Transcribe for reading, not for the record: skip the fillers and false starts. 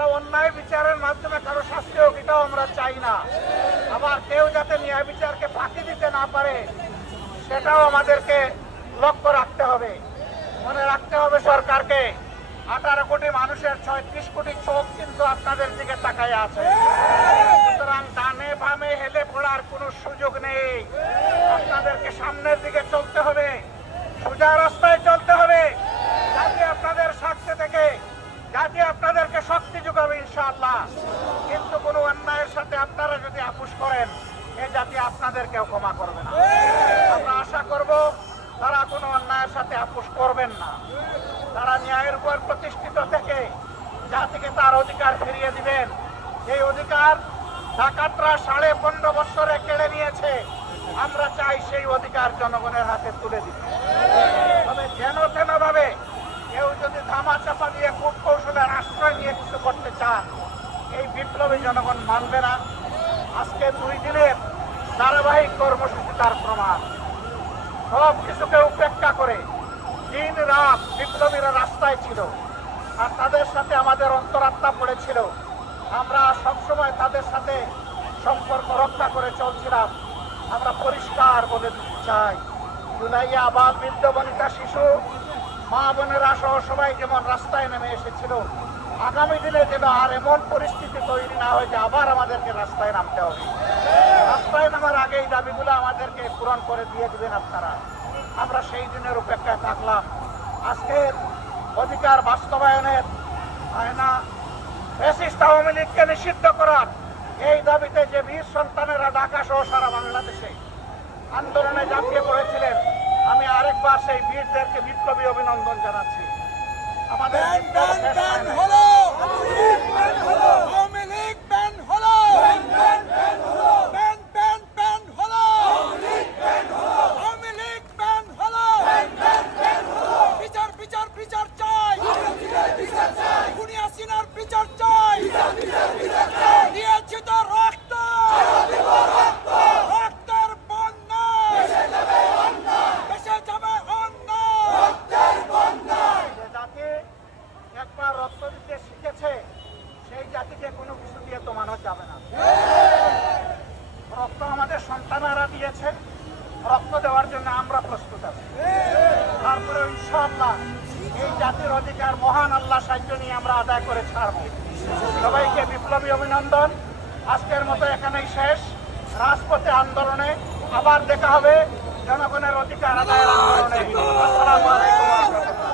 আমরা অন্যায় বিচারের মাধ্যমে কারো শাস্তি হোক এটাও আমরা চাই না। আবার কেউ যাতে ন্যায় বিচারকে ফাঁকি দিতে না পারে সেটাও আমাদেরকে লক্ষ্য রাখতে হবে। মনে রাখতে হবে সরকারকে 18 কোটি মানুষের 36 কোটি চোখ কিন্তু আপনাদের দিকে তাকায় আছে। সুতরাং ডানে বামে হেলে পড়ার কোনো সুযোগ নেই। আপনাদেরকে সামনের দিকে চলতে হবে, সোজা রাস্তায় চলতে হবে। জাতি আপনাদের সাথে থেকে জাতি আপনাদেরকে শক্তি যোগাবে ইনশাআল্লাহ। কিন্তু কোনো অন্যায়ের সাথে আপনারা যদি আপোষ করেন এই জাতি আপনাদেরকেও ক্ষমা করবে না। আমরা আশা করব তারা কোনো অন্যায়ের সাথে আপোষ করবেন না। তারা ন্যায়ের উপর প্রতিষ্ঠিত থেকে জাতিকে তার অধিকার ফিরিয়ে দিবেন। এই অধিকার ডাকাতরা 15.5 বছরে কেড়ে নিয়েছে। আমরা চাই সেই অধিকার জনগণের হাতে তুলে দিতে। তবে যেন তেন ভাবে কেউ যদি ধামাচাপা দিয়ে কূটকৌশলের আশ্রয় নিয়ে কিছু করতে চান এই বিপ্লবী জনগণ মানবে না। আজকে 2 দিনের ধারাবাহিক কর্মসূচি তার প্রমাণ। সব কিছুকে উপেক্ষা করে দিন রাত বিপ্লবীরা রাস্তায় ছিল আর তাদের সাথে আমাদের অন্তরাত্মা পড়েছিল। আমরা সবসময় তাদের সাথে সম্পর্ক রক্ষা করে চলছিলাম। আমরা পরিষ্কার বলে দিতে চাই, জুলাইয়া আবাল বৃদ্ধ বনিতা শিশু মা বোনেরা সহ সবাই যেমন রাস্তায় নেমে এসেছিল, আগামী দিনে যেন আর এমন পরিস্থিতি তৈরি না হয় যে আবার আমাদেরকে রাস্তায় নামতে হবে। রাস্তায় নামার আগে এই দাবিগুলো আমাদেরকে পূরণ করে দিয়ে দিবেন আপনারা। আমরা সেই দিনের অপেক্ষায় থাকলাম। আজকের অধিকার বাস্তবায়নের আয়না ফ্যাসিস্ট আওয়ামী লীগকে নিষিদ্ধ করার এই দাবিতে যে বীর সন্তানেরা ঢাকা সহ সারা বাংলাদেশে আন্দোলনে ঝাঁপিয়ে পড়েছিলেন, আমি আরেকবার সেই বীরদেরকে বিপ্লবী অভিনন্দন জানাচ্ছি। আমাদের একবার রক্ত দিতে শিখেছে সেই জাতিকে কোনো কিছু দিয়ে তো মানা যাবে না। রক্ত আমাদের সন্তানেরা দিয়েছে, রক্ত দেওয়ার জন্য আমরা প্রস্তুত আছি। তারপরে ইনশাআল্লাহ এই জাতির অধিকার মহান আল্লাহ সাহায্য নিয়ে আমরা আদায় করে ছাড়ব। সবাইকে বিপ্লবী অভিনন্দন। আজকের মতো এখানেই শেষ। রাজপথে আন্দোলনে আবার দেখা হবে জনগণের অধিকার আদায়ের আন্দোলনে। আসসালামু আলাইকুম।